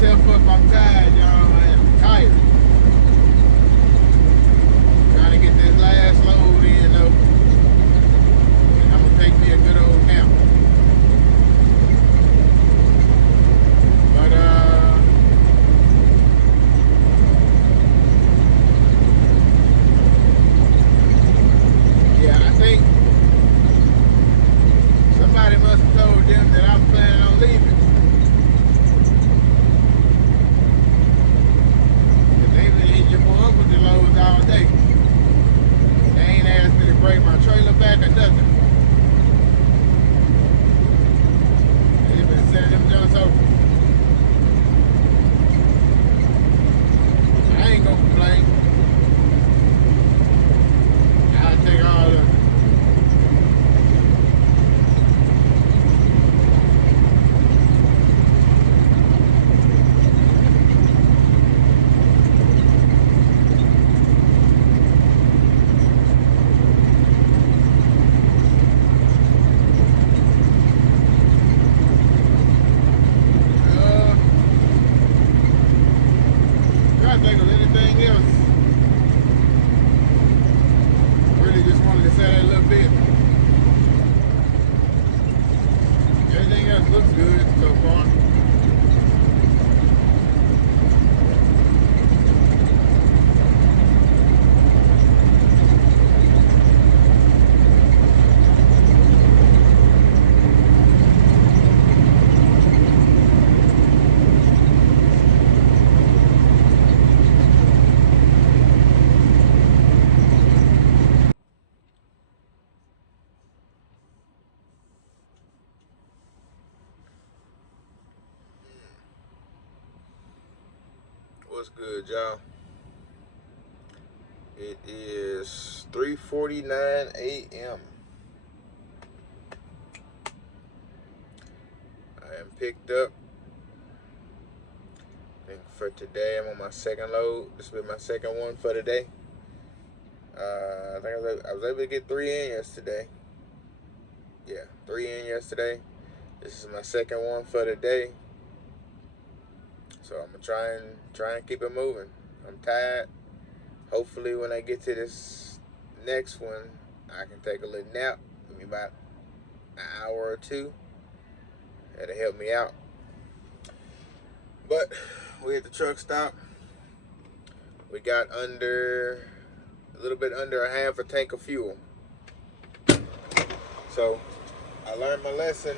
myself up. I'm tired, y'all. I am tired. Trying to get this last load in, though. And I'm going to take me a good old nap. But, yeah, I think somebody must have told them that I'm planning on leaving. They've been hitting your boy up with the loads all day. They ain't asked me to break my trailer back or nothing. They've been sending them junks over. I ain't gonna complain. I'll take all of it. I think of anything else. Really just wanted to say that a little bit. Everything else looks good so far. What's good, y'all? It is 3:49 a.m. I am picked up. I think for today, I'm on my second load. This will be my second one for today. I think I was able to get 3 in yesterday. Yeah, 3 in yesterday. This is my second one for today. So I'm gonna try and keep it moving. I'm tired. Hopefully when I get to this next one, I can take a little nap, maybe about an hour or two. That'll help me out. But we at the truck stop. We got a little bit under a half a tank of fuel. So I learned my lesson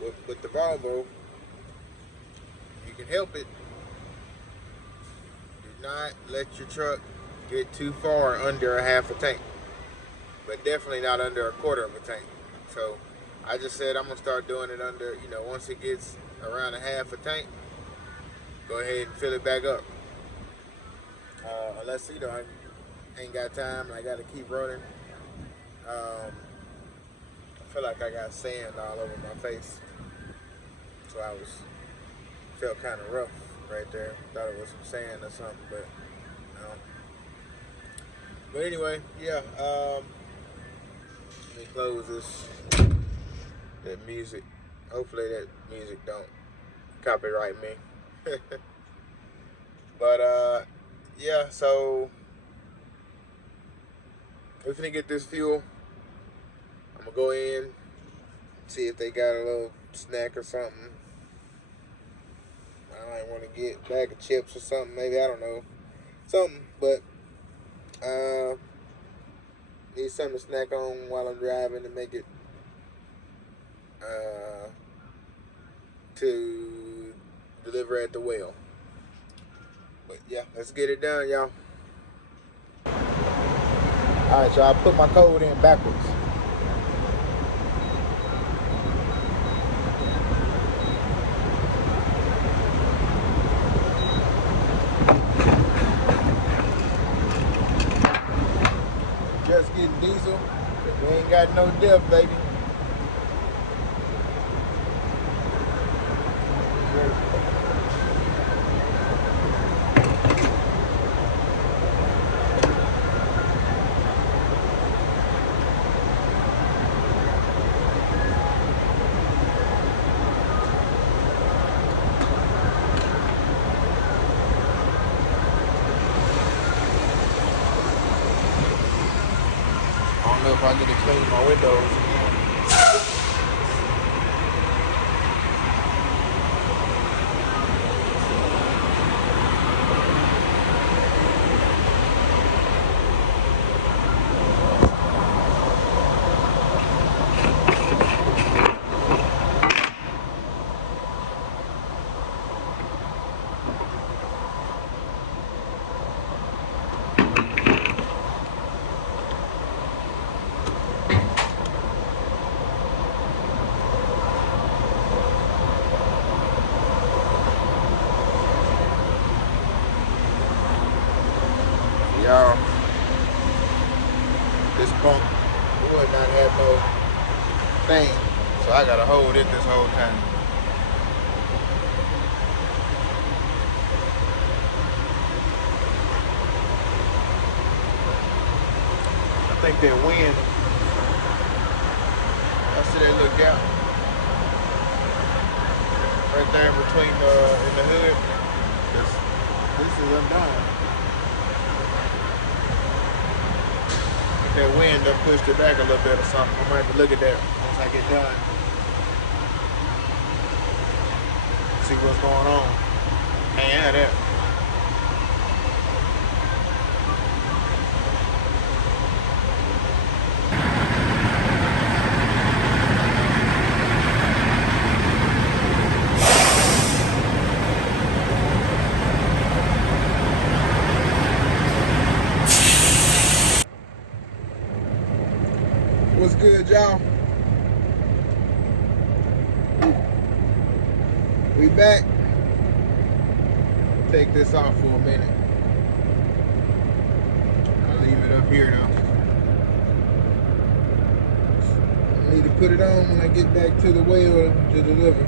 with the Volvo. You can help it. Do not let your truck get too far under a half a tank, but definitely not under a quarter of a tank. So I just said I'm gonna start doing it under, once it gets around a half a tank, go ahead and fill it back up. Unless I ain't got time and I gotta keep running. I feel like I got sand all over my face, so felt kind of rough right there. Thought it was some sand or something, but no. But anyway, yeah. Let me close that music. Hopefully that music don't copyright me. But yeah. So we're gonna get this fuel. I'm gonna go in, see if they got a little snack or something. I might want to get a bag of chips or something, maybe, I don't know. Something, but need something to snack on while I'm driving to make it to deliver at the well. But yeah, let's get it done, y'all. Alright, so I put my code in backwards. Just getting diesel. We ain't got no diff, baby. if I need to clean my windows again. Y'all, this pump would not have no thing, so I gotta hold it this whole time. I think that wind, I see that little gap right there in between in the hood. This is undone. That wind done pushed it back a little bit or something. I'm gonna have to look at that once I get done. See what's going on. Can't have that. What's good, y'all? We back. Take this off for a minute. I'll leave it up here now. I need to put it on when I get back to the well to deliver.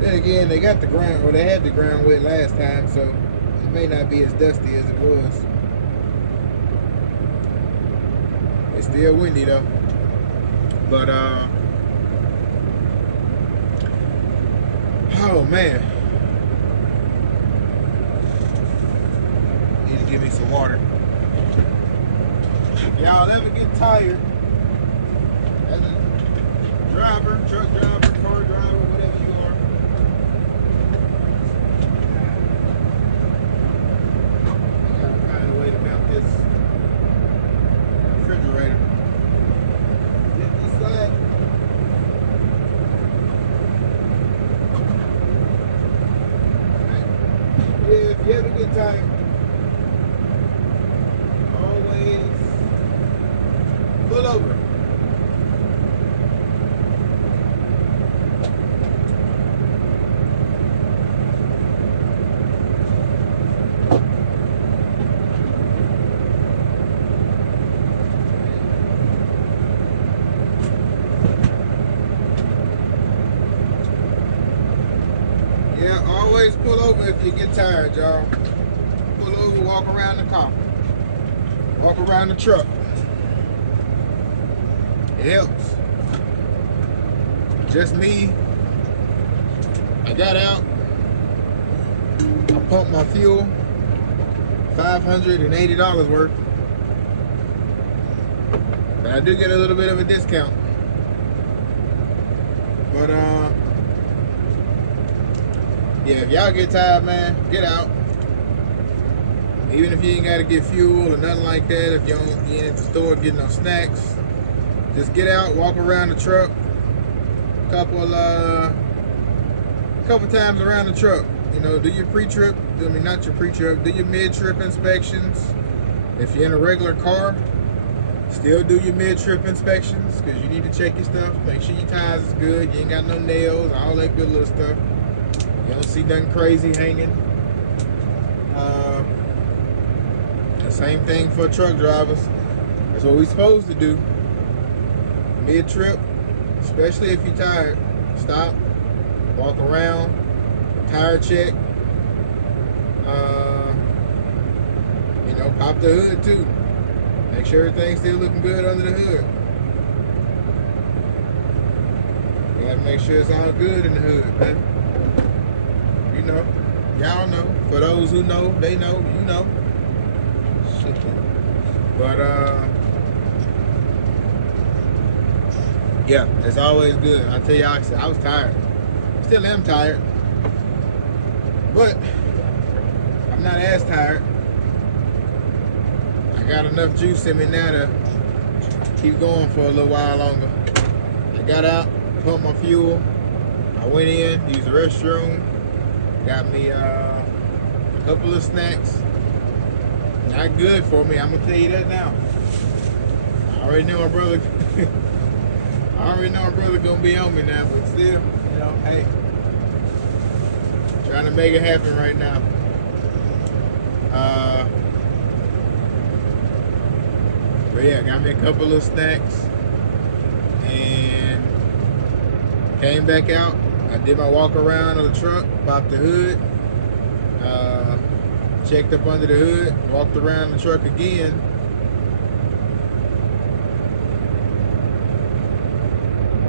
Then again, they got the ground, or they had the ground wet last time, so it may not be as dusty as it was. It's still windy though. But oh man. Need to give me some water. If y'all ever get tired as a driver, truck driver, car driver, whatever you are, I gotta find a way to mount this refrigerator. Get this side. Yeah, if you ever get tired, always pull over. Yeah, always pull over if you get tired, y'all. Pull over, walk around the car. Walk around the truck. It helps. Just me. I got out. I pumped my fuel. $580 worth. But I do get a little bit of a discount. But yeah, if y'all get tired, man, get out. Even if you ain't gotta get fuel or nothing like that, if you ain't at the store getting no snacks, just get out, walk around the truck. Couple times around the truck. You know, do your pre-trip, I mean not your pre-trip, do your mid-trip inspections. If you're in a regular car, still do your mid-trip inspections, because you need to check your stuff. Make sure your tires is good, you ain't got no nails, all that good little stuff. You don't see nothing crazy hanging. The same thing for truck drivers. That's what we're supposed to do. Mid-trip, especially if you're tired, stop, walk around, tire check. You know, pop the hood too. Make sure everything's still looking good under the hood. You gotta make sure it's all good in the hood, man. You know, y'all know. For those who know, they know, you know. Shit. But Yeah, it's always good. I tell you, I was tired. Still am tired, but I'm not as tired. I got enough juice in me now to keep going for a little while longer. I got out, pumped my fuel. I went in, used the restroom, got me a couple of snacks. Not good for me, I'm gonna tell you that now. I already know my brother. I already know my brother gonna be on me now, but still, you know, hey, trying to make it happen right now. But yeah, got me a couple of snacks and came back out. I did my walk around of the truck, popped the hood, checked up under the hood, walked around the truck again.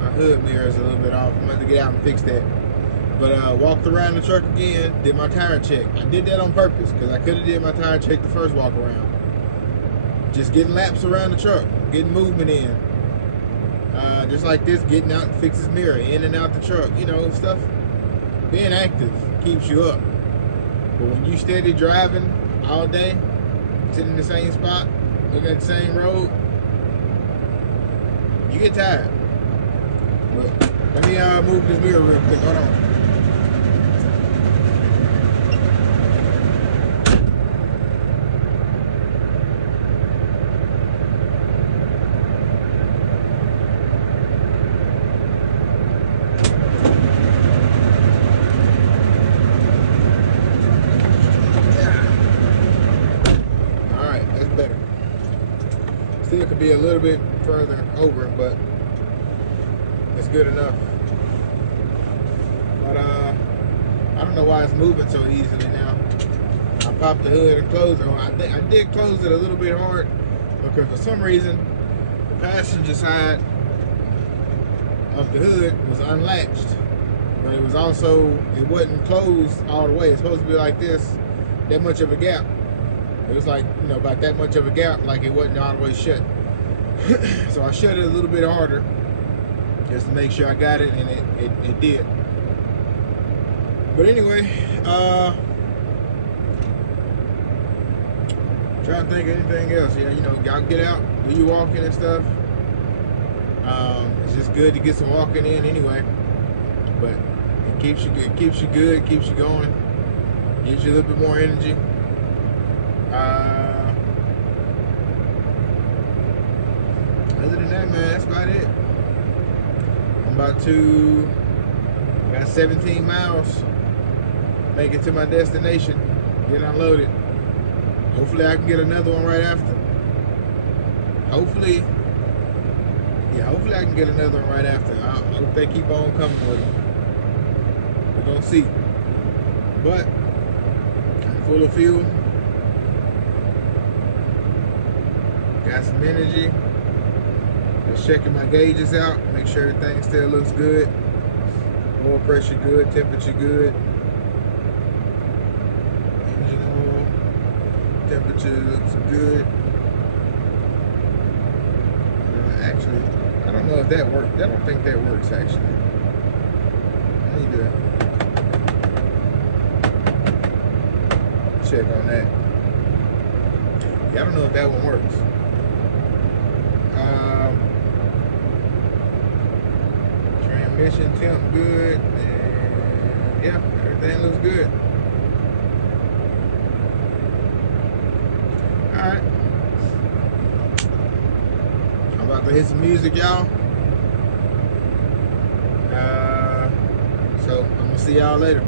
My hood mirror is a little bit off. I'm going to get out and fix that. But walked around the truck again, did my tire check. I did that on purpose because I could have did my tire check the first walk around. Just getting laps around the truck, getting movement in. Just like this, getting out and fix his mirror, in and out the truck, you know, stuff. Being active keeps you up. But when you steady driving all day, sitting in the same spot, looking at the same road, you get tired. But let me move this mirror real quick. Hold on. Still could be a little bit further over, but it's good enough. But I don't know why it's moving so easily now. I popped the hood and closed it. I did close it a little bit hard because for some reason the passenger side of the hood was unlatched, but it was also, it wasn't closed all the way. It's supposed to be like this, that much of a gap. It was like, you know, about that much of a gap, like it wasn't all the way shut. So I shut it a little bit harder just to make sure I got it, and it did. But anyway, trying to think of anything else. Yeah, you know, y'all get out, do your walking and stuff. It's just good to get some walking in anyway. But it keeps you good, keeps you going, gives you a little bit more energy. Other than that, man, that's about it. Got 17 miles, make it to my destination, get unloaded. Hopefully I can get another one right after. Hopefully I can get another one right after. I hope they keep on coming with them. We're gonna see. But I'm full of fuel. Got some energy. Just checking my gauges out, make sure everything still looks good. Oil pressure good, temperature good. Engine oil, temperature looks good. Actually, I don't know if that works. I don't think that works actually. I need to check on that. Yeah, I don't know if that one works. Transmission temp good, and yeah, everything looks good. Alright, I'm about to hit some music, y'all. So I'm gonna see y'all later.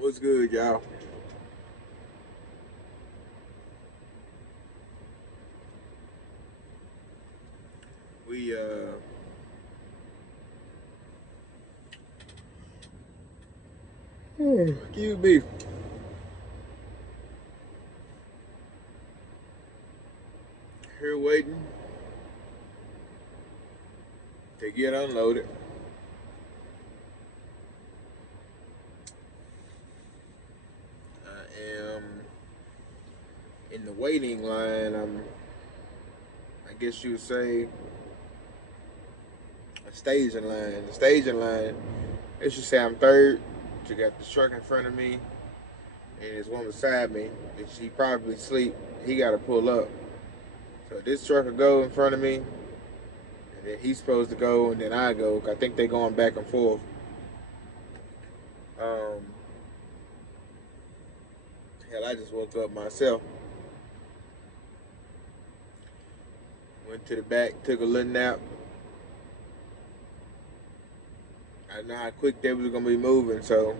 What's good, y'all? Excuse me. Here waiting to get unloaded. I am in the waiting line. I guess you would say, a staging line. The staging line, let's just say I'm third. You got this truck in front of me, and there's one beside me. And she probably sleep. He got to pull up. So this truck will go in front of me, and then he's supposed to go, and then I go. I think they're going back and forth. Hell, I just woke up myself. Went to the back, took a little nap. I didn't know how quick they was gonna be moving, so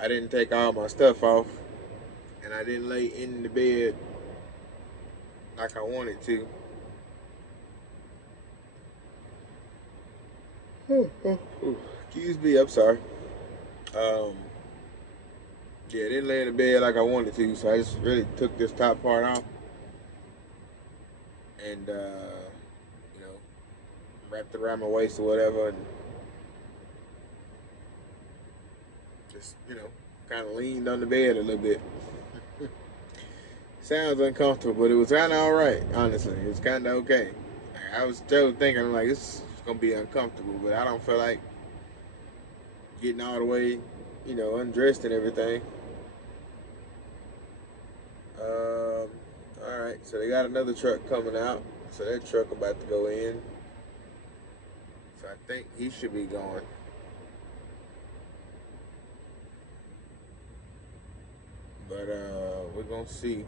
I didn't take all my stuff off, and I didn't lay in the bed like I wanted to. Excuse me, I'm sorry. Yeah, I didn't lay in the bed like I wanted to, so I just really took this top part off and wrapped it around my waist or whatever, and just, kind of leaned on the bed a little bit. Sounds uncomfortable, but it was kind of all right, honestly. It was kind of okay. I was still thinking, I'm like, this is going to be uncomfortable, but I don't feel like getting all the way, undressed and everything. All right, so they got another truck coming out. So that truck about to go in. So I think he should be going. But we're gonna see.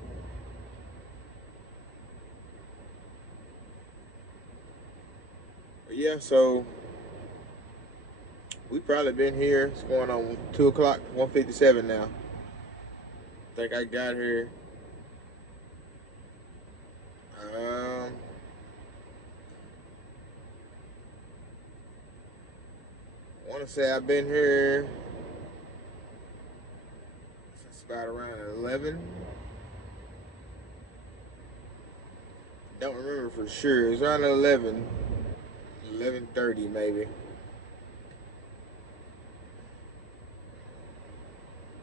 But yeah, so we probably been here. It's going on 2 o'clock, 1:57 now. I think I got here. I want to say I've been here since about around 11. Don't remember for sure. It's around 11, 11:30 maybe.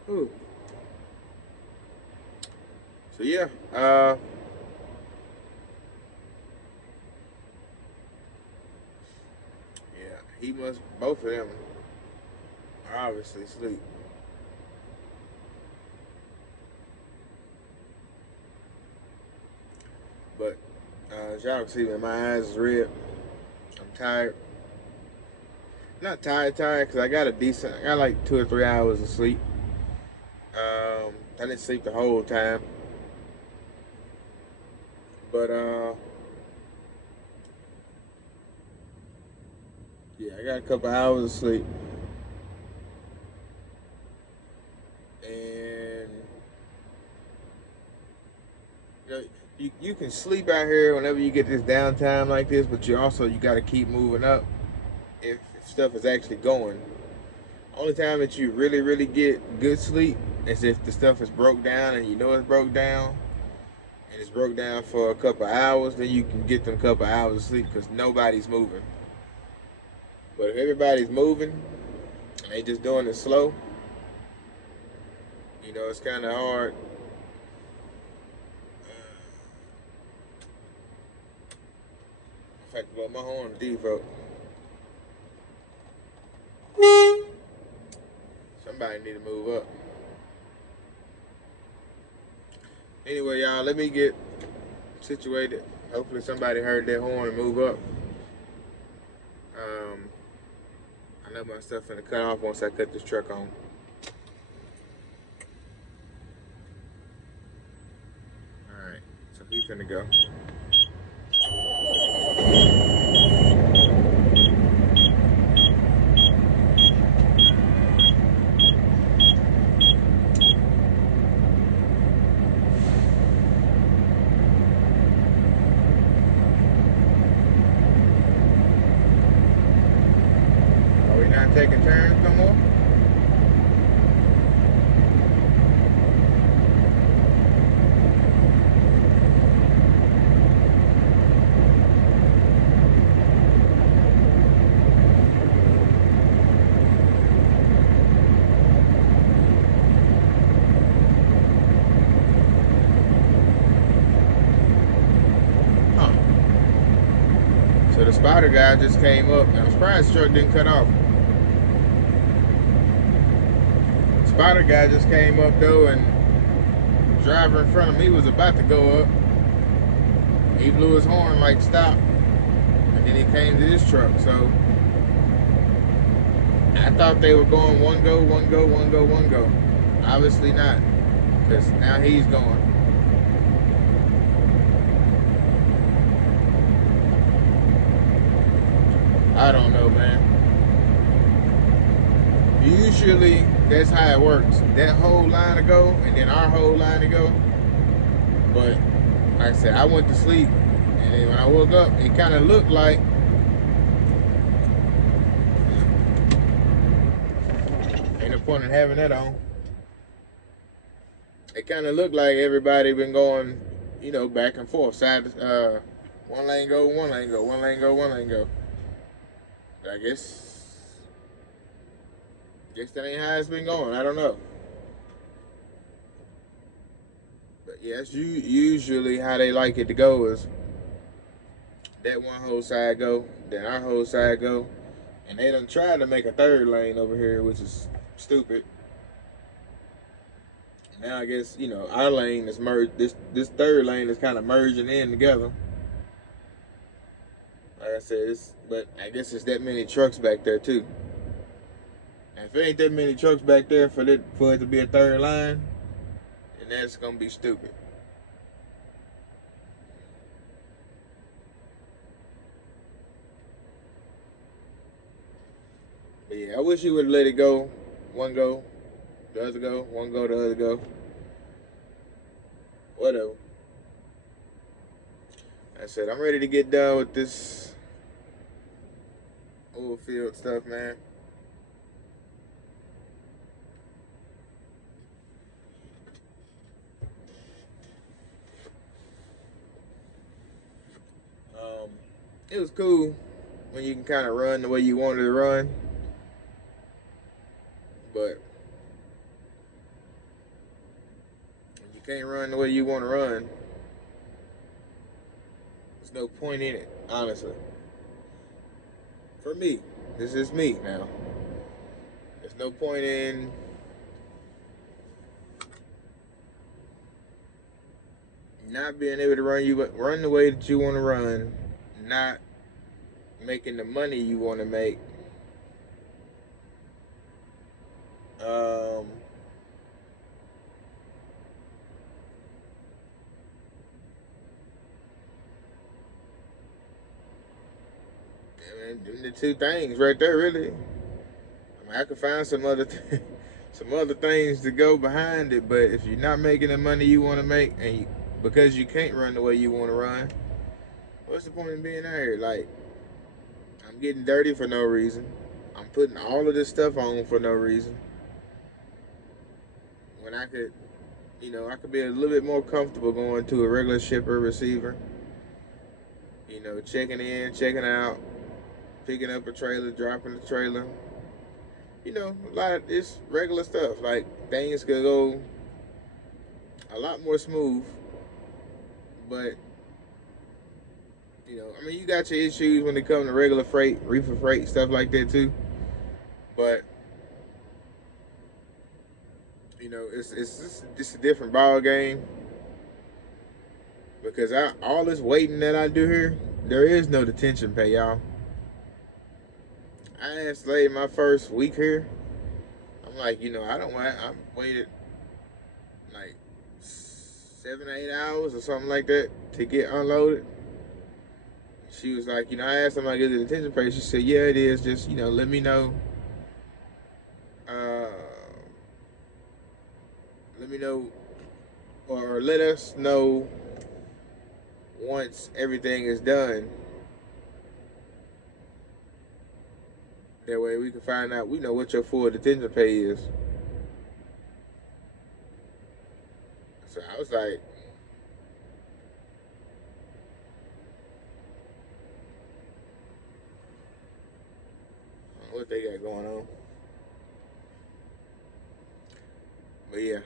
Ooh. So yeah, he must, both of them are obviously asleep. But as y'all can see, man, my eyes is red. I'm tired. Not tired, because I got like 2 or 3 hours of sleep. I didn't sleep the whole time. But yeah, I got a couple hours of sleep. And you can sleep out here whenever you get this downtime like this, but you got to keep moving up if stuff is actually going. Only time that you really, really get good sleep is if the stuff is broke down and it's broke down, and it's broke down for a couple hours, then you can get them couple hours of sleep because nobody's moving. But if everybody's moving and they just doing it slow, it's kind of hard. In fact, blow my horn default. Somebody need to move up. Anyway, y'all, let me get situated. Hopefully somebody heard that horn and move up. I know my stuff finna cut off once I cut this truck on. Alright, so he finna go. Taking turns no more? spotter guy just came up. I'm surprised the truck didn't cut off. Spotter guy just came up though, and the driver in front of me was about to go up. He blew his horn like stop, and then he came to this truck. So I thought they were going one go, one go, one go, one go. Obviously not, because now he's going. I don't know, man. Usually that's how it works. That whole line to go, and then our whole line to go. But like I said, I went to sleep, and then when I woke up, it kind of looked like ain't no point in having that on. It kind of looked like everybody been going, you know, back and forth, side to, one lane go, one lane go, one lane go, one lane go. But I guess that ain't how it's been going. I don't know. But yeah, that's usually how they like it to go, is that one whole side go, then our whole side go, and they done tried to make a third lane over here, which is stupid. Now I guess, you know, our lane is merged. This third lane is kind of merging in together. Like I said, but I guess it's that many trucks back there too. And if it ain't that many trucks back there for it to be a third line, then that's gonna be stupid. But yeah, I wish you would let it go. One go, the other go, one go, the other go. Whatever. I said, I'm ready to get done with this Oilfield stuff, man. It was cool when you can kind of run the way you wanted to run, but when you can't run the way you want to run, there's no point in it, honestly. For me, this is me now. There's no point in not being able to run the way that you want to run, not making the money you want to make. The two things right there, really. I mean, I could find some other things to go behind it, but if you're not making the money you want to make, and because you can't run the way you want to run, what's the point in being out here? Like, I'm getting dirty for no reason. I'm putting all of this stuff on for no reason. When I could, you know, I could be a little bit more comfortable going to a regular shipper receiver. You know, checking in, checking out, picking up a trailer, dropping the trailer. You know, a lot of this regular stuff. Like, things could go a lot more smooth. But, you know, I mean, you got your issues when it comes to regular freight, reefer freight, stuff like that too. But, you know, it's a different ball game. Because all this waiting that I do here, there is no detention pay, y'all. I asked lady my first week here. I'm like, you know, I waited like 7 or 8 hours or something like that to get unloaded. She was like, you know, I asked her, like, is it detention pay? She said, yeah, it is. Just, you know, let me know. Let me know, or let us know once everything is done. That way we can find out, we know what your full detention pay is. So I was like, what they got going on. But yeah,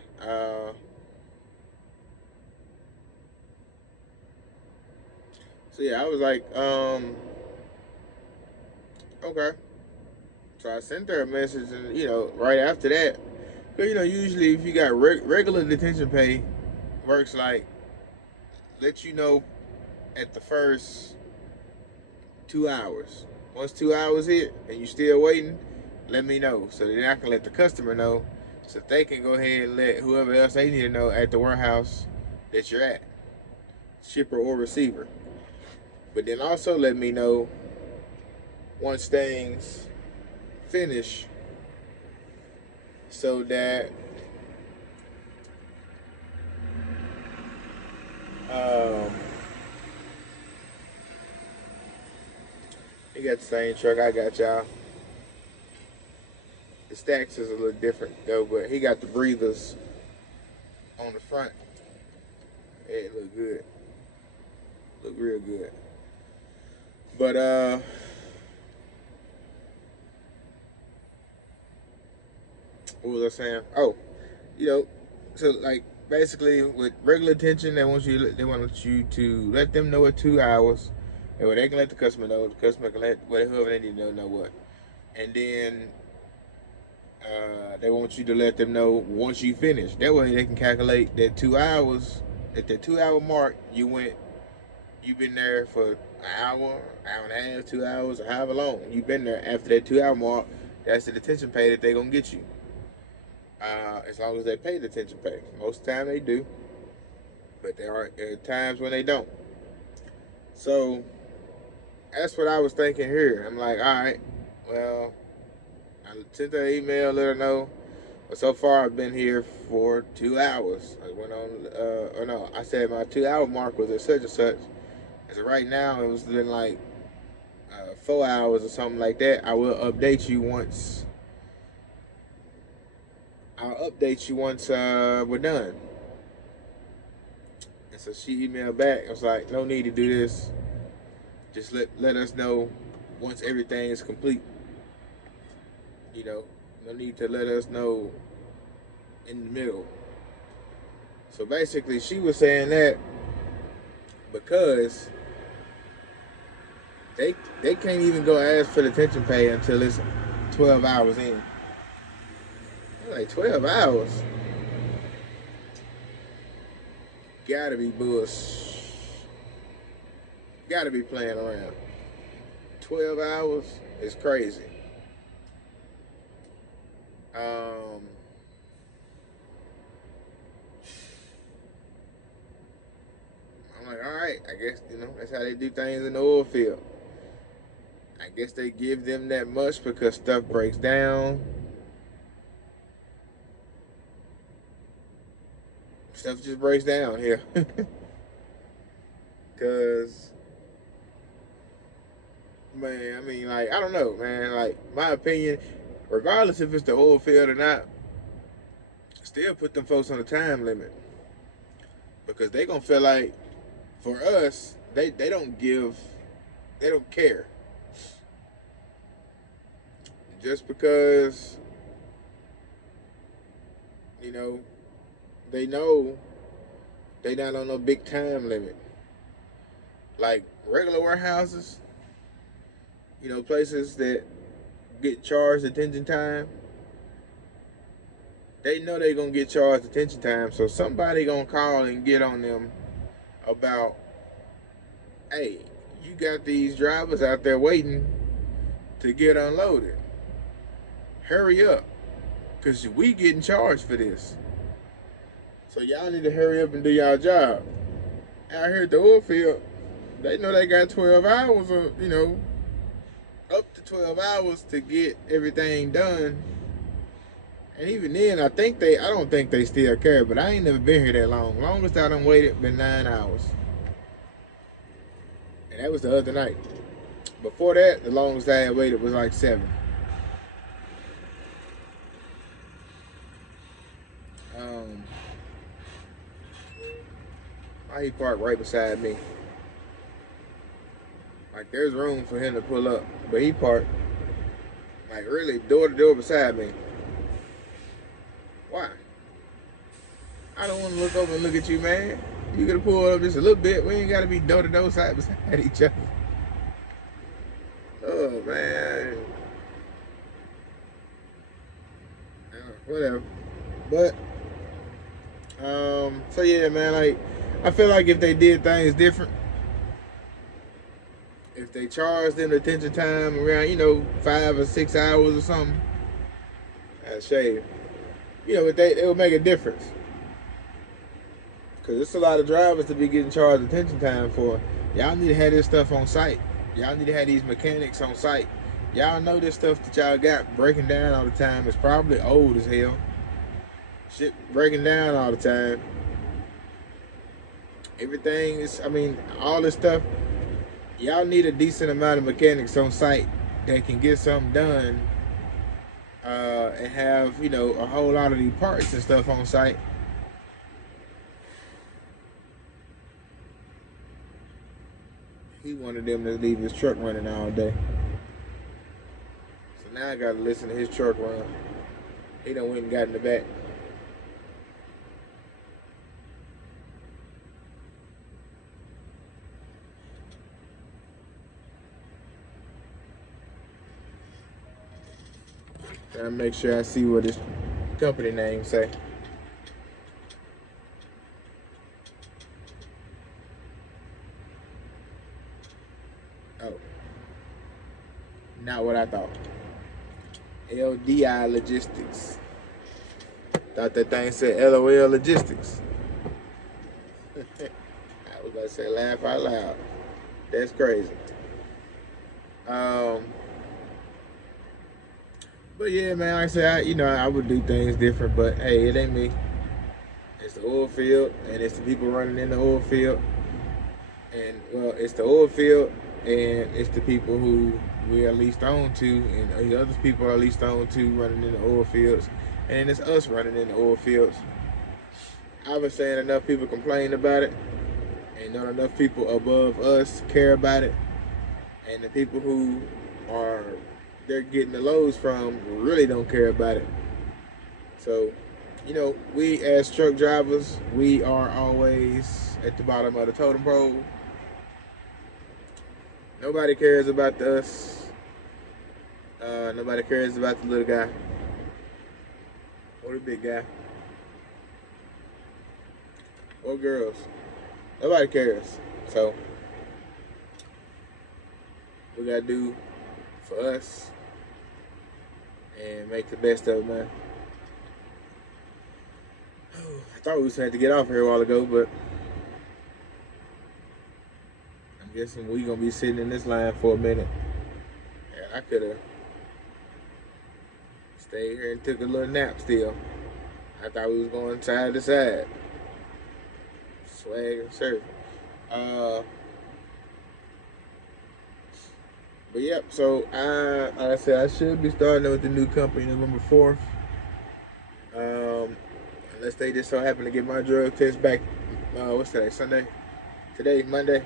so yeah, I was like, Okay. So I sent her a message, and right after that, because usually if you got regular detention pay, works like let you know at the first 2 hours. Once 2 hours hit and you still waiting, let me know so then I can let the customer know, so they can go ahead and let whoever else they need to know at the warehouse that you're at, shipper or receiver. But then also let me know once things finish, so that you got the same truck I got, y'all. The stacks is a little different though, but he got the breathers on the front. It look good. Look real good. But what was I saying? Oh, so like basically with regular attention, they want you to let them know at 2 hours, and what they can let the customer know, the customer can let whoever they need to know what, and then they want you to let them know once you finish. That way they can calculate that 2 hours. At the 2 hour mark, you've been there for an hour, hour and a half, 2 hours, or however long you've been there. After that 2 hour mark, that's the detention pay that they're gonna get you. As long as they pay the detention pay. Most of the time they do, but there are times when they don't. So that's what I was thinking here. I'm like, all right, well, I sent her an email, let her know. But so far, I've been here for 2 hours. I went on, I said my 2 hour mark was at such and such. As of right now, it was been like 4 hours or something like that. I will update you once. We're done. And so she emailed back. I was like, no need to do this. Just let us know once everything is complete. No need to let us know in the middle. So basically, she was saying that because they can't even go ask for the detention pay until it's 12 hours in. I'm like, 12 hours? Gotta be bullshit. Gotta be playing around. 12 hours is crazy. I'm like, all right, I guess, that's how they do things in the oil field. I guess they give them that much because stuff breaks down. Stuff just breaks down here. Because, man, I mean, like, I don't know, man. Like, my opinion, regardless if it's the oil field or not, still put them folks on a time limit. Because they gonna feel like, for us, they don't care. Just because, they know they not on no big time limit. Like regular warehouses, places that get charged attention time, they know they're gonna get charged attention time, so somebody gonna call and get on them about, hey, you got these drivers out there waiting to get unloaded. Hurry up, because we getting charged for this. So y'all need to hurry up and do y'all job. Out here at the oil field, they know they got 12 hours or, up to 12 hours to get everything done. And even then, I don't think they still care, but I ain't never been here that long. Longest I done waited been 9 hours. And that was the other night. Before that, the longest I had waited was like 7. He parked right beside me. Like, there's room for him to pull up, but he parked like really door to door beside me. Why? I don't want to look over and look at you, man. You gotta pull up just a little bit. We ain't gotta be door to door, side beside each other. Oh man, whatever. But so yeah, man, like I feel like if they did things different, if they charged them the attention time around, 5 or 6 hours or something, I'd shave. But it would make a difference. Cause it's a lot of drivers to be getting charged attention time for. Y'all need to have this stuff on site. Y'all need to have these mechanics on site. Y'all know this stuff that y'all got breaking down all the time is probably old as hell. Shit breaking down all the time. Everything is, all this stuff. Y'all need a decent amount of mechanics on site that can get something done and have, a whole lot of these parts and stuff on site. He wanted them to leave his truck running all day. So now I gotta listen to his truck run. He done went and got in the back. Gotta make sure I see what his company name say. Oh, not what I thought. LDI Logistics. Thought that thing said LOL Logistics. I was about to say laugh out loud. That's crazy. But yeah, man, like I said, I would do things different, but hey, it ain't me. It's the oil field, and it's the people running in the oil field. And well, it's the oil field, and it's the people who we are leased on to, and the other people are leased on to running in the oil fields, and it's us running in the oil fields. I've been saying enough people complain about it, and not enough people above us care about it, and the people who they're getting the loads from really don't care about it. So, we as truck drivers, we are always at the bottom of the totem pole. Nobody cares about us. Nobody cares about the little guy or the big guy or girls. Nobody cares. So, we gotta do for us and make the best of it, man. I thought we was had to get off here a while ago, but I'm guessing we gonna be sitting in this line for a minute. Yeah, I could have stayed here and took a little nap still. I thought we was going side to side. Swag and surfing. But yep, so like I said, I should be starting with the new company November 4th. Unless they just so happen to get my drug test back, what's today, Sunday? Today, Monday.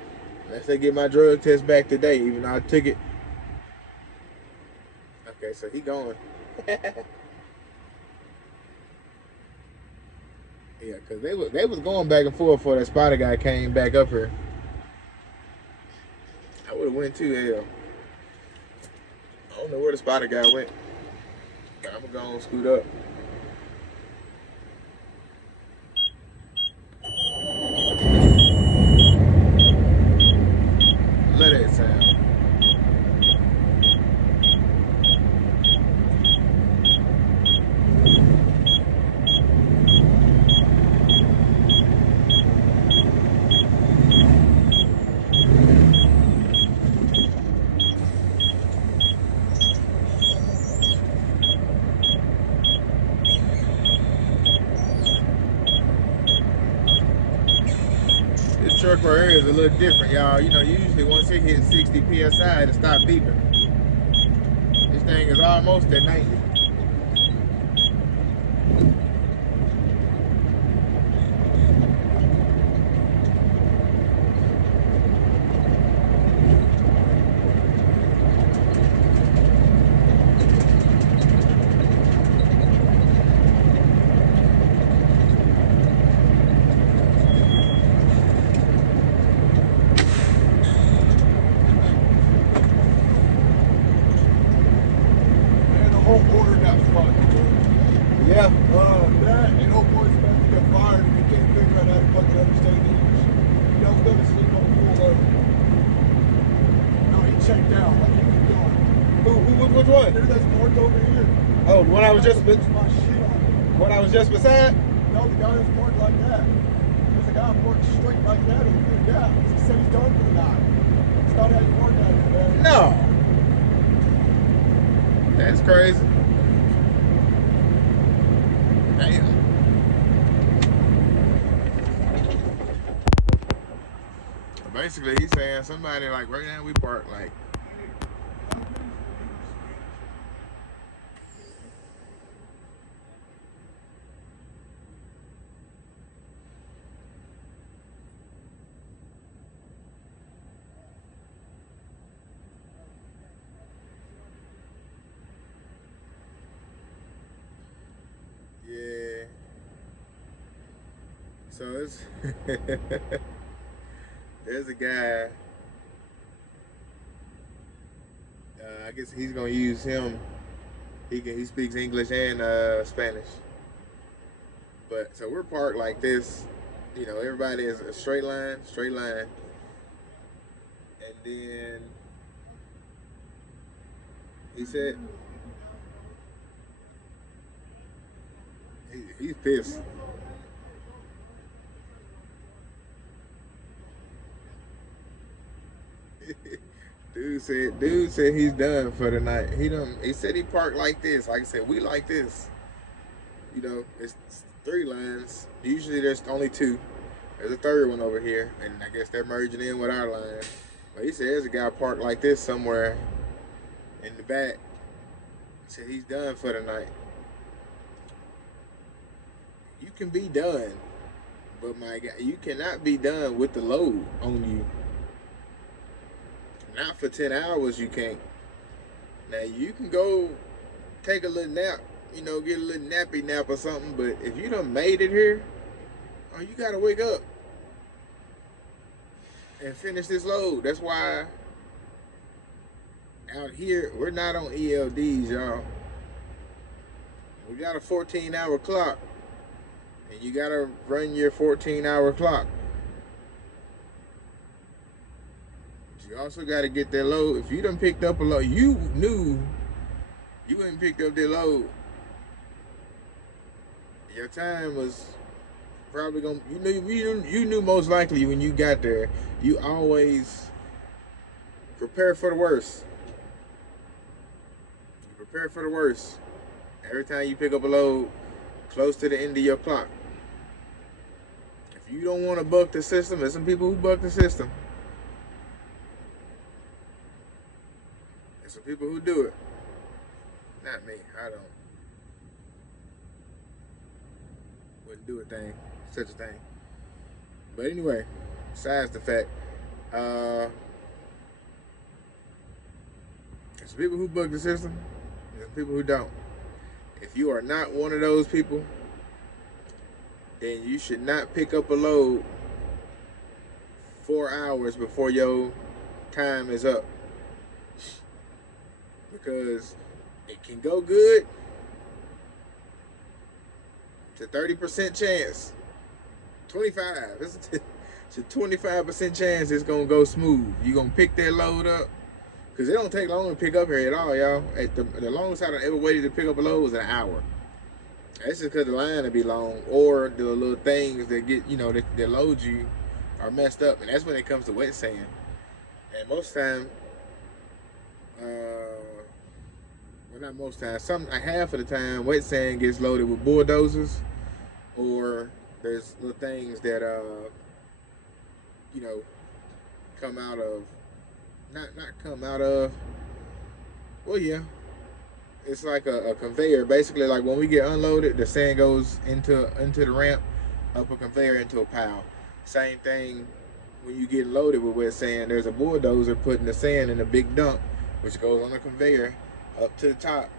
Unless they get my drug test back today, even though I took it. Okay, so he going. Yeah, because they was going back and forth before that spotter guy came back up here. I would have went too, hell. I don't know where the spotter guy went. But I'm gonna go and scoot up. Let it sound. This truck right here is a little different, y'all. Usually once it hits 60 PSI, it'll stop beeping. This thing is almost at 90. Order that front. Yeah. That and old boy's about to get fired if he can't figure out how to fucking understand English. You don't go to sleep on full load. No, he checked out. Like he was done. Which one? Dude, that's parked over here. Oh, the one I was just my shit on it. What I was just beside? No, the guy that's parked like that. There's a guy parked straight like that over there. Yeah, he said he's done for the night. It's not how you park out here, man. No. That's crazy. Damn. Basically, he's saying somebody like right now we park like. Yeah. So it's there's a guy. I guess he's gonna use him. He speaks English and Spanish. But so we're parked like this. You know, everybody is a straight line, and then he said he's pissed. Dude said he's done for the night. He said he parked like this. Like I said, we like this. You know, it's 3 lines. Usually there's only 2. There's a 3rd one over here, and I guess they're merging in with our line. But he said there's a guy parked like this somewhere in the back. He said he's done for the night. You can be done, but my guy, you cannot be done with the load on you. Not for 10 hours, you can't. Now, you can go take a little nap, you know, get a little nappy nap or something, but if you done made it here, oh, you gotta wake up and finish this load. That's why out here, we're not on ELDs, y'all. We got a 14-hour clock, and you gotta run your 14-hour clock. You also got to get that load. If you done picked up a load, you knew you ain't picked up that load. Your time was probably gonna. You knew most likely when you got there. You always prepare for the worst. You prepare for the worst. Every time you pick up a load, close to the end of your clock. If you don't want to buck the system, there's some people who buck the system. Some people who do it. Not me. I wouldn't do such a thing. But anyway, besides the fact, there's people who bug the system, and there's people who don't. If you are not one of those people, then you should not pick up a load 4 hours before your time is up. Because it can go good. It's a 30% chance. 25. It's a 25% chance it's gonna go smooth. You're gonna pick that load up. Because it don't take long to pick up here at all, y'all. At the longest I ever waited to pick up a load was an hour. That's just because the line will be long, or the little things that get, you know, that load you are messed up. And that's when it comes to wet sand. And most time, well, not most times, half of the time, wet sand gets loaded with bulldozers, or there's little things that, you know, come out of, not come out of, well, yeah, it's like a conveyor. Basically, like when we get unloaded, the sand goes into the ramp, up a conveyor into a pile. Same thing when you get loaded with wet sand. There's a bulldozer putting the sand in a big dump, which goes on a conveyor up to the top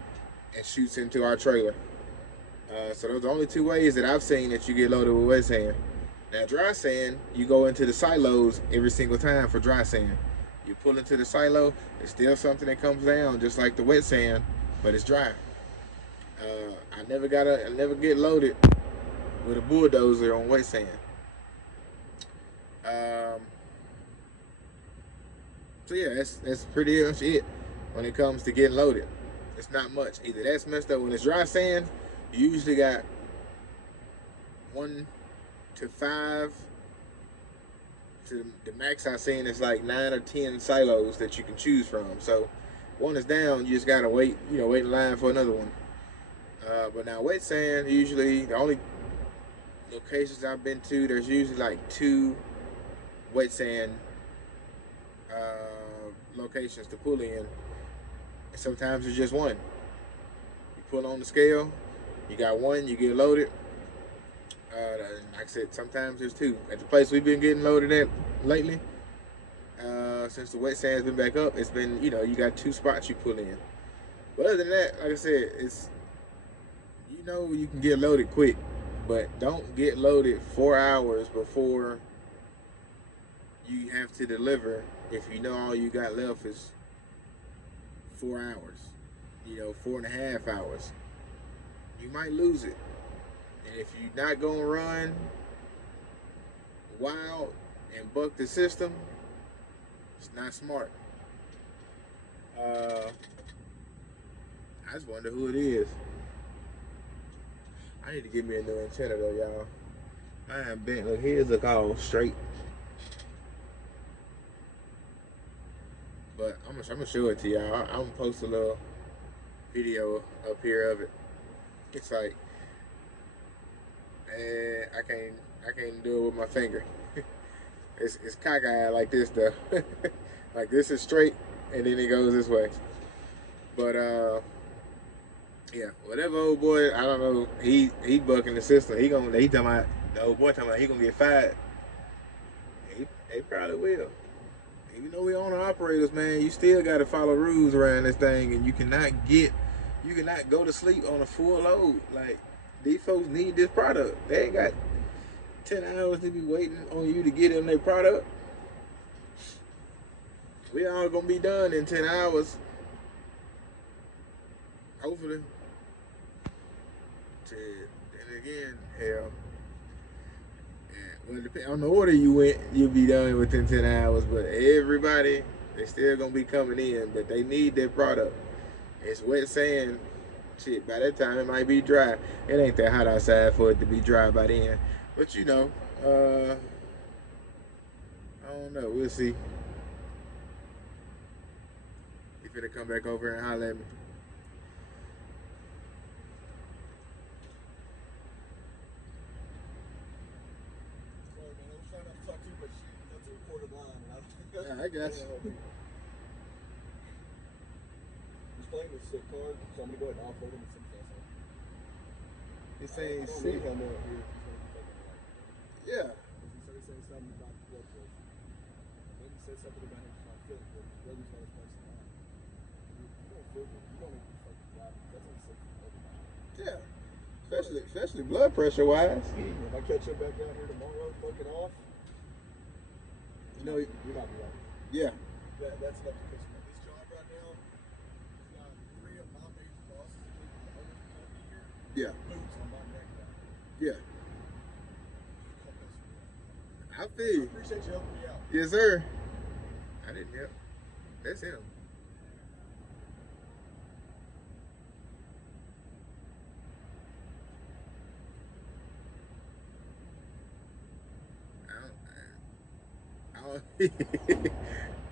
and shoots into our trailer. So those are the only 2 ways that I've seen that you get loaded with wet sand. Now, dry sand, you go into the silos every single time for dry sand. You pull into the silo, it's still something that comes down just like the wet sand, but it's dry. I never get loaded with a bulldozer on wet sand. Um, so yeah, that's pretty much it when it comes to getting loaded. It's not much. Either that's messed up when it's dry sand. You usually got 1 to 5. To the max I've seen is like 9 or 10 silos that you can choose from. So one is down, you just gotta wait in line for another one. But now wet sand, usually the only locations I've been to, there's usually like 2 wet sand locations to pull in. And sometimes it's just one. You pull on the scale, you got one, you get loaded. Like I said, sometimes there's 2. At the place we've been getting loaded at lately, since the wet sand's been back up, it's been, you got 2 spots you pull in. But other than that, like I said, it's, you can get loaded quick, but don't get loaded 4 hours before you have to deliver if you know all you got left is 4 hours, 4.5 hours. You might lose it. And if you're not gonna run wild and buck the system, it's not smart. I just wonder who it is. I need to get me a new antenna though, y'all. I am bent. Look, here's the call straight. But I'm gonna show it to y'all. I'm gonna post a little video up here of it. It's like, and I can't do it with my finger. It's cockeyed like this though. Like this is straight and then it goes this way. But yeah, whatever old boy, I don't know, he bucking the system. He talking about, the old boy talking about he gonna get fired. He probably will. Even though we owner operators, man, you still gotta follow rules around this thing, and you cannot go to sleep on a full load. Like, these folks need this product. They ain't got 10 hours to be waiting on you to get them their product. We all gonna be done in 10 hours. Hopefully. And again, hell. Well, depending on the order you went, you'll be done within 10 hours. But everybody, they still gonna be coming in, but they need their product. It's wet sand. Shit, by that time it might be dry. It ain't that hot outside for it to be dry by then. But I don't know. We'll see. You finna come back over and holler at me. I guess. He's playing this sick card, so I'm gonna go ahead and offload him and send that off. He's saying sick. sick. Yeah. He started saying something about the blood pressure. Then he said something about him not feeling good. His brother's not his place now. You don't feel good. You don't need to be fucking driving. That's unsafe for everybody. Yeah. Especially blood pressure wise. If I catch him back out here tomorrow, fucking off. You're not right. Yeah. That's enough to piss me off. This job right now, he's got 3 of my major bosses in the company here. Yeah. Boots on my neck now. Yeah. I feel I you. appreciate you helping me out. Yes, sir. I didn't help. That's him.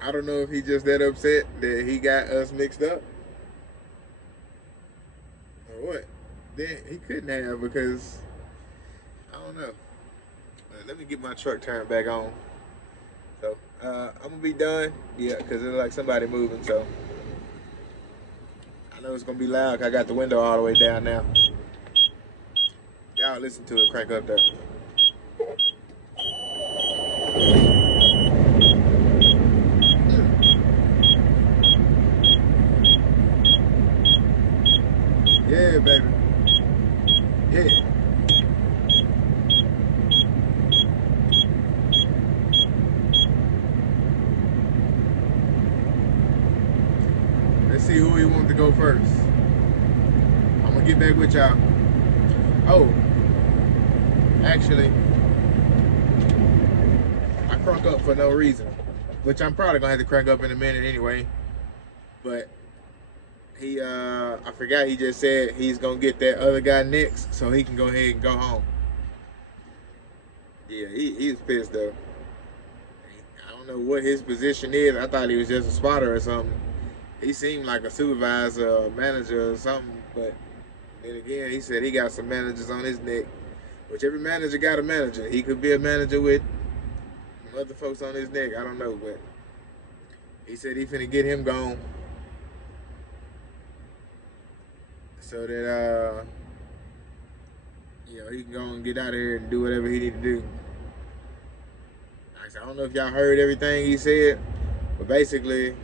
I don't know if he just that upset that he got us mixed up or what. Then he couldn't have, because I don't know. Let me get my truck turned back on. So I'm gonna be done. Yeah, because it's like somebody moving. So I know it's gonna be loud. 'Cause I got the window all the way down now. Y'all listen to it crank up there. Yeah, baby. Yeah. Let's see who we want to go first. I'm gonna get back with y'all. Oh, actually, I crunk up for no reason, which I'm probably gonna have to crank up in a minute anyway. But he, I forgot he just said he's gonna get that other guy next, so he can go ahead and go home. Yeah, he's pissed though. I don't know what his position is. I thought he was just a spotter or something. He seemed like a supervisor or manager or something, but then again, he said he got some managers on his neck. Which every manager got a manager. He could be a manager with other folks on his neck. I don't know, but he said he finna get him gone so that you know, he can go and get out of here and do whatever he need to do. I don't know if y'all heard everything he said, but basically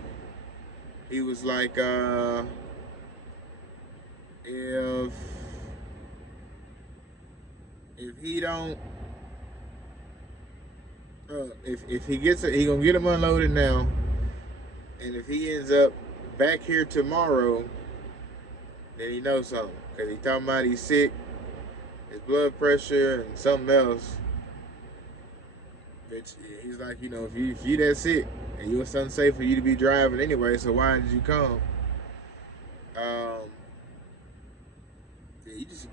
he was like, if he don't, if he gets it, he gonna get him unloaded now, and if he ends up back here tomorrow, then he knows something, cause he talking about he's sick, his blood pressure and something else. But he's like, you know, if you that sick and it was unsafe for you to be driving anyway, so why did you come?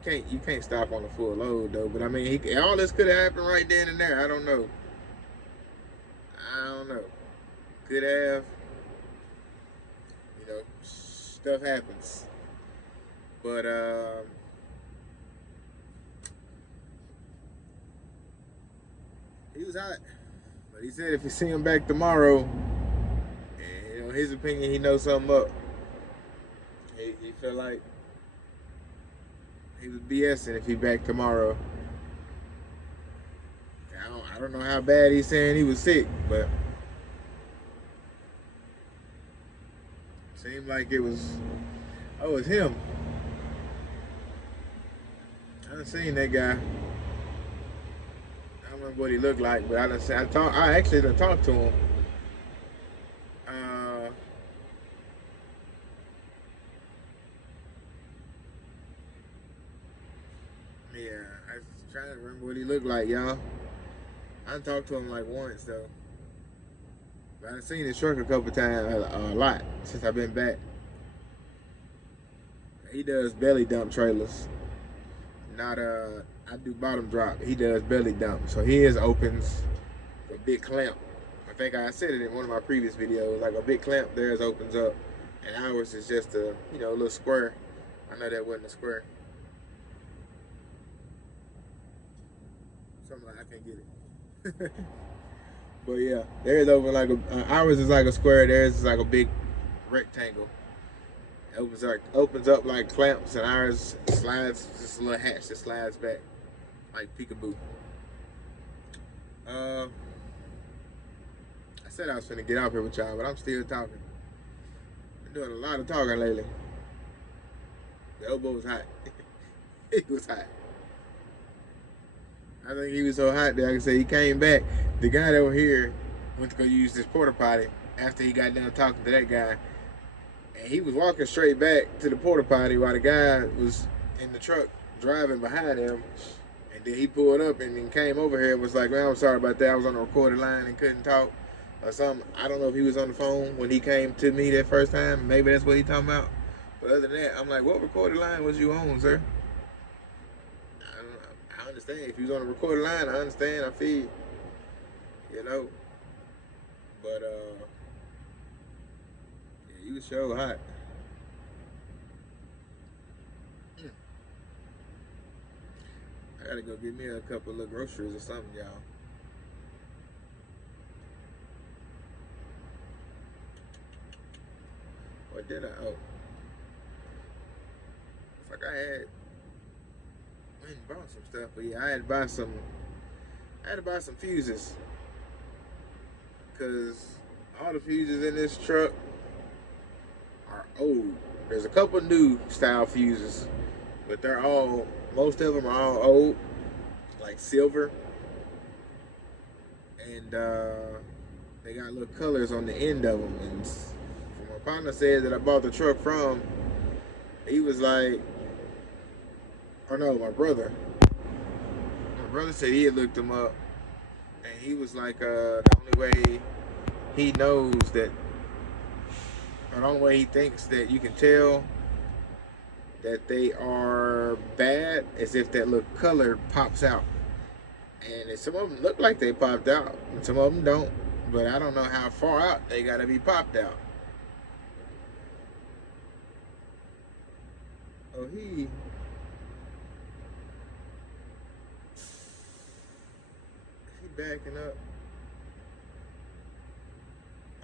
Yeah, you can't stop on a full load though. But I mean, all this could have happened right then and there. I don't know. Could have. You know, stuff happens. But he was hot. But he said if you see him back tomorrow, and you know, his opinion, he knows something up. He felt like he was BSing if he back tomorrow. I don't know how bad he's saying he was sick, but seemed like it was. Oh, it's him. I done seen that guy. I don't remember what he looked like, but I actually done talked to him. Yeah, I was trying to remember what he looked like, y'all. I done talked to him like once though. But I've seen his truck a couple times, a lot since I've been back. He does belly dump trailers. Not I do bottom drop. He does belly dump. So his opens a big clamp. I think I said it in one of my previous videos. Like a big clamp, theirs opens up, and ours is just a little square. I know that wasn't a square. Something like I can't get it. But yeah, theirs open like ours is like a square. Theirs is like a big rectangle. It opens up like clamps, and ours slides, just a little hatch that slides back like peekaboo. I said I was finna get off here with y'all, but I'm still talking. Been doing a lot of talking lately. The elbow was hot. It was hot. I think he was so hot that I can say he came back. The guy that was here went to go use this porta potty after he got done talking to that guy. And he was walking straight back to the porta potty while the guy was in the truck driving behind him. And then he pulled up and then came over here and was like, man, I'm sorry about that. I was on a recorded line and couldn't talk or something. I don't know if he was on the phone when he came to me that first time. Maybe that's what he talking about. But other than that, I'm like, what recorded line was you on, sir? I understand. If he was on a recorded line, I understand. I feel you know. But yeah, he was so hot. I gotta go get me a couple of groceries or something, y'all. What did I? Oh, it's like I had went and bought some stuff, but yeah, I had to buy some fuses, cause all the fuses in this truck are old. There's a couple new style fuses, but most of them are all old, like silver, and they got little colors on the end of them. And from my partner said that I bought the truck from, he was like, or no, my brother. My brother said he had looked him up, and he was like, the only way he knows that, or the only way he thinks that you can tell that they are bad is if that little color pops out. And some of them look like they popped out, and some of them don't. But I don't know how far out they gotta be popped out. Oh, he backing up.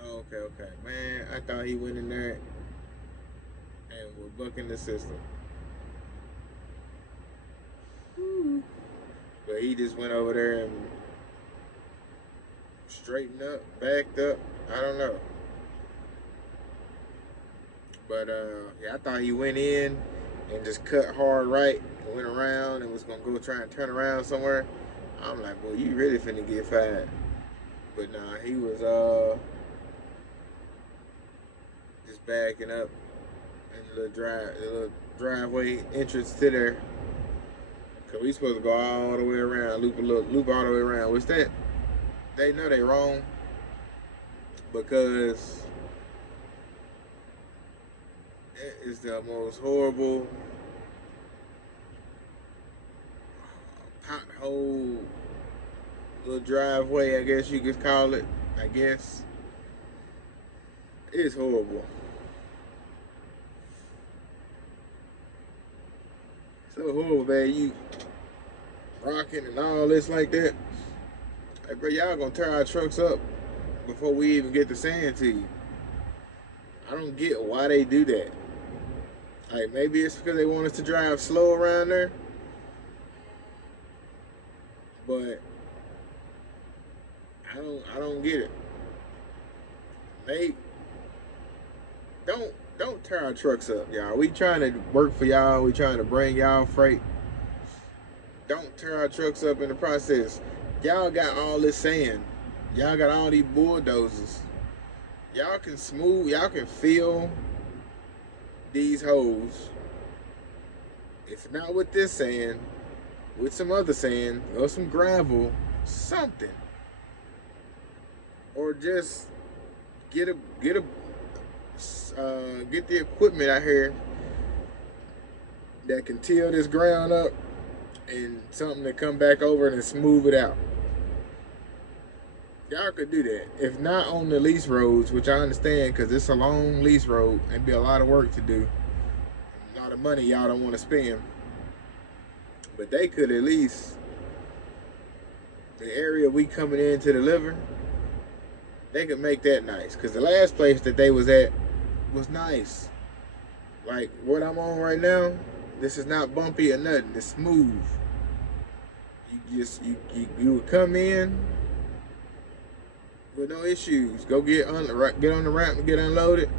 Oh, okay. Man, I thought he went in there and was bucking the system. But he just went over there and straightened up, backed up. I don't know. But yeah, I thought he went in and just cut hard right and went around and was gonna go try and turn around somewhere. I'm like, boy, you really finna get fired. But nah, he was just backing up in the little driveway entrance to there. Cause we supposed to go all the way around, loop all the way around. Which they know they wrong, because it is the most horrible pothole little driveway, I guess you could call it. I guess it's horrible. So horrible, man. You rocking and all this like that. Like, bro, y'all gonna tear our trucks up before we even get the sand to you. I don't get why they do that. Like, maybe it's because they want us to drive slow around there. But I don't get it. Don't tear our trucks up, y'all. We trying to work for y'all. We trying to bring y'all freight. Don't tear our trucks up in the process. Y'all got all this sand. Y'all got all these bulldozers. Y'all can fill these holes. If not with this sand, with some other sand or some gravel, something. Or just get the equipment out here that can till this ground up and something to come back over and smooth it out. Y'all could do that. If not on the lease roads, which I understand because it's a long lease road, it'd be a lot of work to do. A lot of money y'all don't want to spend. But they could at least, the area we coming in to deliver, they could make that nice. Because the last place that they was at was nice. Like what I'm on right now, this is not bumpy or nothing. It's smooth. You would come in with no issues. Go get on the ramp and get unloaded.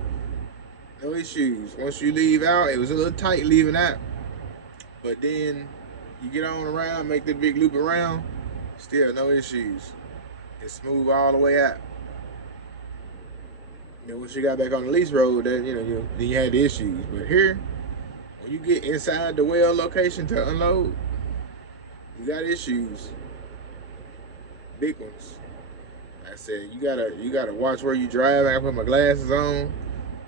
No issues. Once you leave out, it was a little tight leaving out. But then you get on around, make the big loop around, still no issues. It's smooth all the way out. Then once you got back on the lease road, then you had the issues. But here, when you get inside the well location to unload, you got issues. Big ones. Like I said, you gotta watch where you drive. I gotta put my glasses on,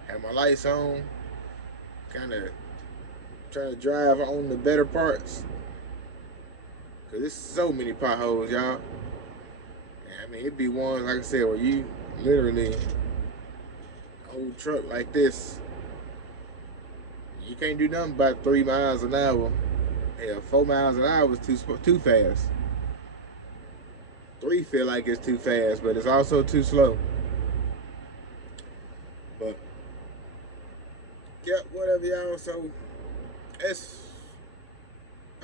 have my lights on, kinda try to drive on the better parts. Cause there's so many potholes, y'all. I mean, it'd be ones, like I said, where you literally old truck like this, you can't do nothing about 3 miles an hour. Hell, 4 miles an hour was too fast. 3 feel like it's too fast, but it's also too slow. But yeah, whatever, y'all. So it's,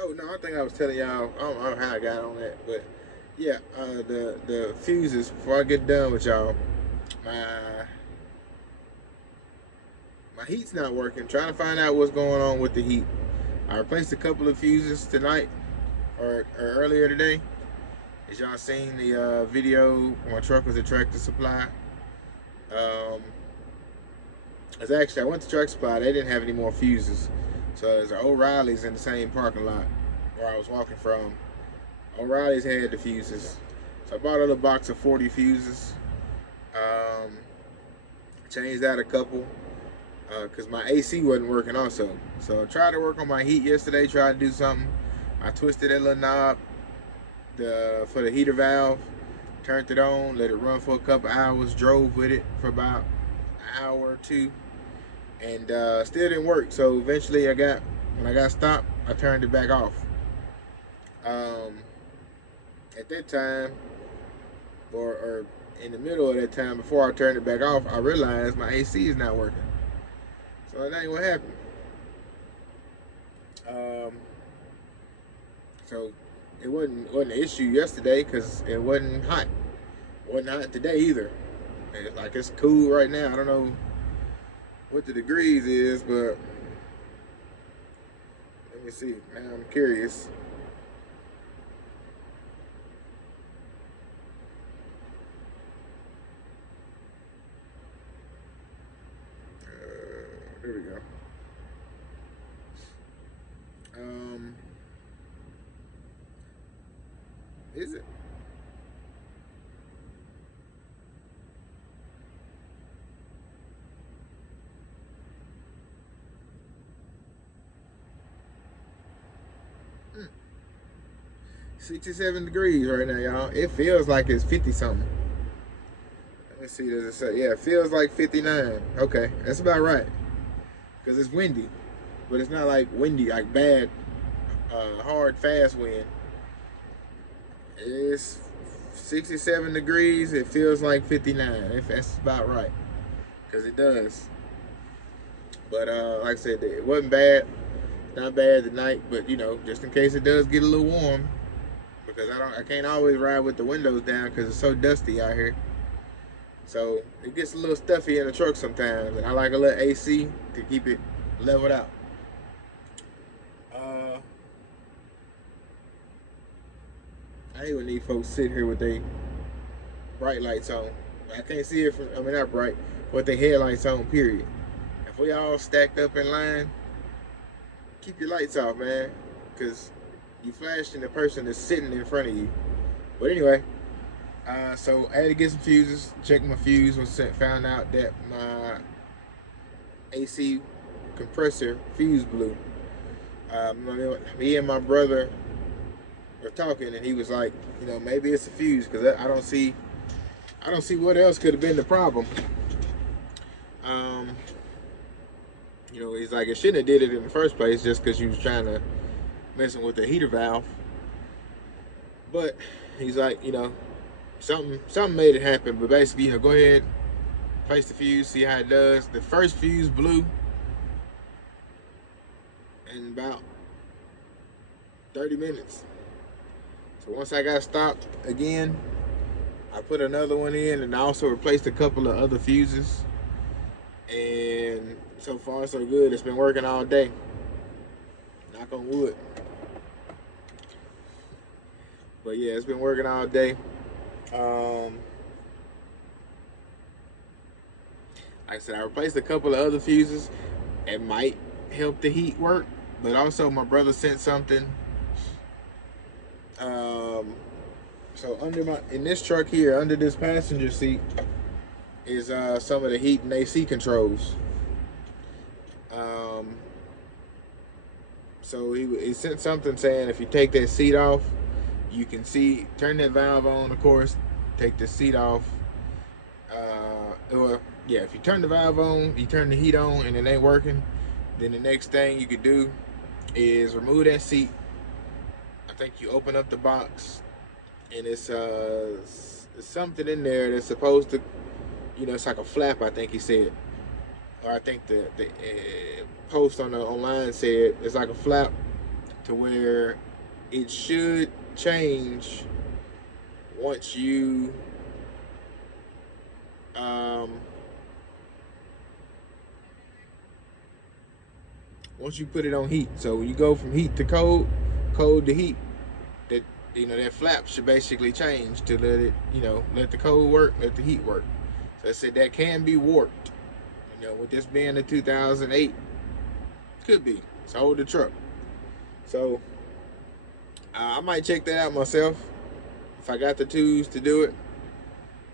oh no, I think I was telling y'all, I don't know how I got on that, but yeah, the fuses, before I get done with y'all, my heat's not working. Trying to find out what's going on with the heat. I replaced a couple of fuses tonight or earlier today. As y'all seen the video, my truck was at Tractor Supply. I went to Tractor Supply. They didn't have any more fuses. So there's an O'Reilly's in the same parking lot where I was walking from. O'Reilly's had the fuses. So I bought a little box of 40 fuses. Changed out a couple because my AC wasn't working also. So I tried to work on my heat yesterday, tried to do something. I twisted that little knob for the heater valve, turned it on, let it run for a couple hours, drove with it for about an hour or two, and still didn't work. So eventually when I got stopped, I turned it back off. At that time, or in the middle of that time, before I turned it back off, I realized my AC is not working. So that ain't what happened. So it wasn't an issue yesterday because it wasn't hot. It wasn't hot today either. Like, it's cool right now. I don't know what the degrees is, but let me see. Now I'm curious. Here we go. Is it? Hmm. 67 degrees right now, y'all. It feels like it's 50 something. Let's see, does it say? Yeah, it feels like 59. Okay, that's about right. Because it's windy. But it's not like windy, like bad, hard, fast wind. It's 67 degrees. It feels like 59. If that's about right. Because it does. But like I said, it wasn't bad. Not bad tonight. But, you know, just in case it does get a little warm. Because I can't always ride with the windows down because it's so dusty out here. So it gets a little stuffy in the truck sometimes, and I like a little AC to keep it leveled out. I hate when these folks sit here with their bright lights on. I can't see it from, I mean, not bright, with their headlights on, period. If we all stacked up in line, keep your lights off, man, because you flashing the person that's sitting in front of you. But anyway, so I had to get some fuses, check my fuse, found out that my AC compressor fuse blew. Me and my brother were talking, and he was like, you know, maybe it's a fuse, because I don't see what else could have been the problem. You know, he's like, it shouldn't have did it in the first place just because you was trying to messing with the heater valve. But he's like, you know, something made it happen. But basically, you know, go ahead, place the fuse, see how it does. The first fuse blew in about 30 minutes. So once I got stopped again, I put another one in, and I also replaced a couple of other fuses. And so far so good. It's been working all day. Knock on wood. But yeah, it's been working all day. Like I said, I replaced a couple of other fuses. It might help the heat work, but also my brother sent something. So in this truck here, under this passenger seat, is some of the heat and AC controls. So he sent something saying if you take that seat off, you can turn that valve on, of course, take the seat off. Or yeah, if you turn the valve on, you turn the heat on and it ain't working, then the next thing you could do is remove that seat. I think you open up the box, and it's something in there that's supposed to, you know, it's like a flap, I think he said. Or I think the post online said it's like a flap to where it should change once you put it on heat. So when you go from heat to cold to heat, that, you know, that flap should basically change to let it, you know, let the cold work, let the heat work. So I said that can be warped. You know, with this being a 2008, could be. sold the truck. So I might check that out myself if I got the tools to do it.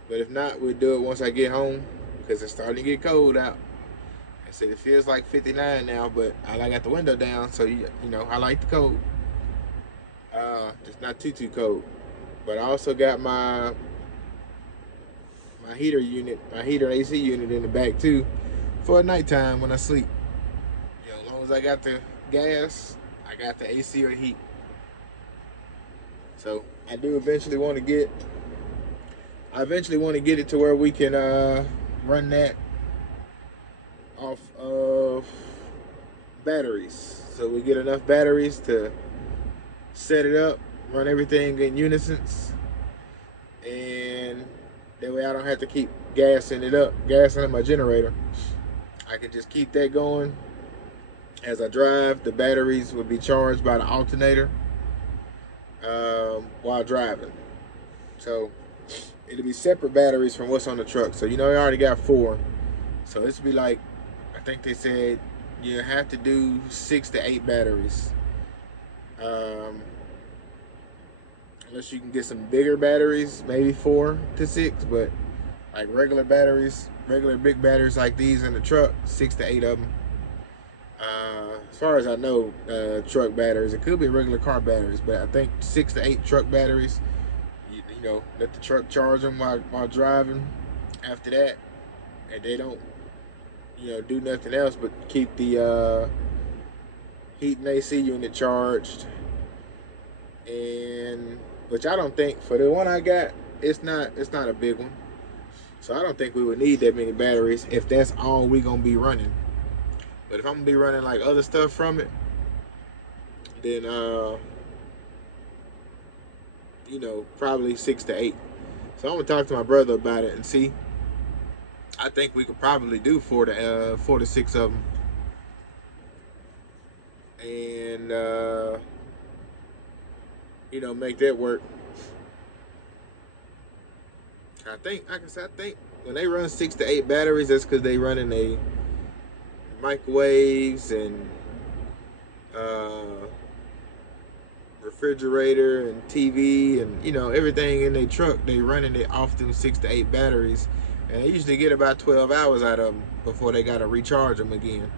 But if not, we'll do it once I get home because it's starting to get cold out. I said it feels like 59 now, but I got the window down, so you know I like the cold. It's not too cold. But I also got my heater unit, my heater AC unit in the back too, for nighttime when I sleep. You know, as long as I got the gas, I got the AC or heat. So I eventually want to get it to where we can run that off of batteries. So we get enough batteries to set it up, run everything in unison, and that way I don't have to keep gassing up my generator. I can just keep that going as I drive. The batteries will be charged by the alternator while driving. So it'll be separate batteries from what's on the truck. So you know I already got 4. So this will be like, I think they said you have to do 6 to 8 batteries. Unless you can get some bigger batteries, maybe 4 to 6, but like regular big batteries like these in the truck, 6 to 8 of them. As far as I know, truck batteries, it could be regular car batteries, but I think 6 to 8 truck batteries. You know, let the truck charge them while driving. After that, and they don't, you know, do nothing else but keep the heat and AC unit charged. And which I don't think, for the one I got, it's not a big one, so I don't think we would need that many batteries if that's all we gonna be running. But if I'm gonna be running like other stuff from it, then you know, probably 6 to 8. So I'm gonna talk to my brother about it and see. I think we could probably do 4 to 6 of them, and you know, make that work. I think, like I said, I think when they run 6 to 8 batteries, that's because they running a microwaves and refrigerator and TV and, you know, everything in their truck. They running it off them 6 to 8 batteries, and they usually get about 12 hours out of them before they gotta recharge them again.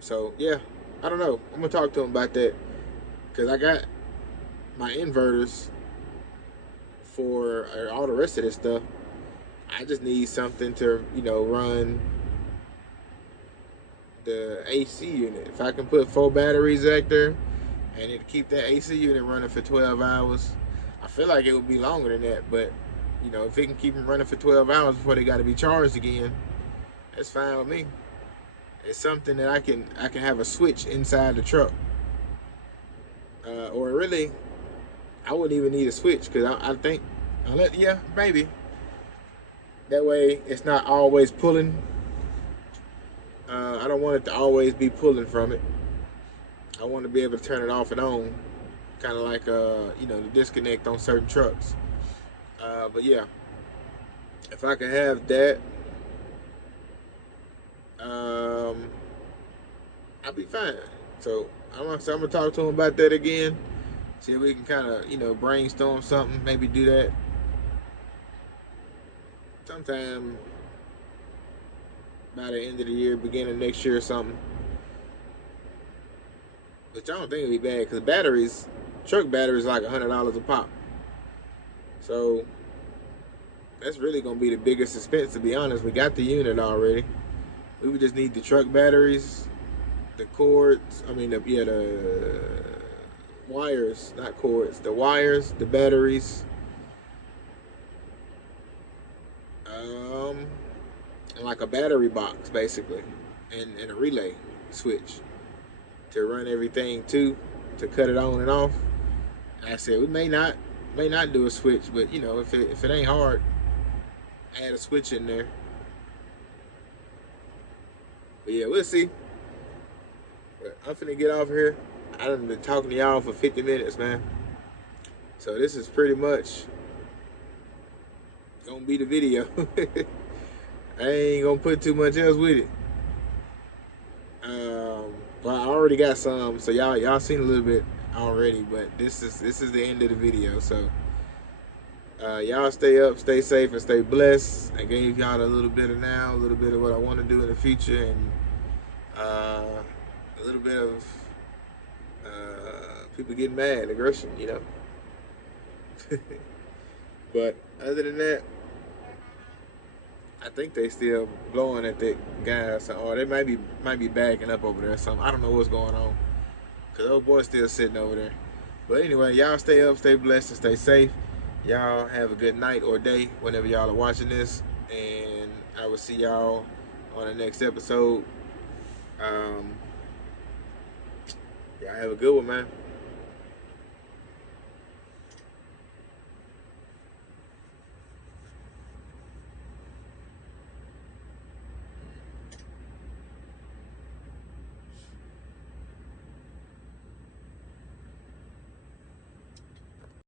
So yeah, I don't know. I'm gonna talk to them about that, because I got my inverters for all the rest of this stuff. I just need something to, you know, run the AC unit. If I can put 4 batteries back there and it'll keep that AC unit running for 12 hours, I feel like it would be longer than that, but you know, if it can keep them running for 12 hours before they got to be charged again, that's fine with me. It's something that I can have a switch inside the truck. Or really, I wouldn't even need a switch, because I think, yeah, maybe. That way, it's not always pulling. I don't want it to always be pulling from it. I want to be able to turn it off and on, kind of like, you know, the disconnect on certain trucks. But yeah, if I could have that, I'll be fine. So I'm gonna talk to him about that again. See if we can kind of, you know, brainstorm something. Maybe do that sometime by the end of the year, beginning of next year or something. Which I don't think it'll be bad, because batteries, truck batteries, like $100 a pop. So that's really gonna be the biggest expense, to be honest. We got the unit already. We would just need the truck batteries, the cords. I mean, the wires, not cords. The wires, the batteries, and like a battery box, basically, and a relay switch to run everything to cut it on and off. And I said we may not do a switch, but you know, if it ain't hard, add a switch in there. But yeah, we'll see. But I'm finna get off here. I done been talking to y'all for 50 minutes, man. So this is pretty much gonna be the video. I ain't gonna put too much else with it. already got some, so y'all seen a little bit already, but this is the end of the video. So y'all stay up, stay safe, and stay blessed. I gave y'all a little bit of now, a little bit of what I want to do in the future, and a little bit of people getting mad, aggression, you know. But other than that, I think they still blowing at that gas, or they might be backing up over there or something. I don't know what's going on, cause those boys still sitting over there. But anyway, y'all stay up, stay blessed, and stay safe. Y'all have a good night or day whenever y'all are watching this, and I will see y'all on the next episode. Y'all have a good one, man.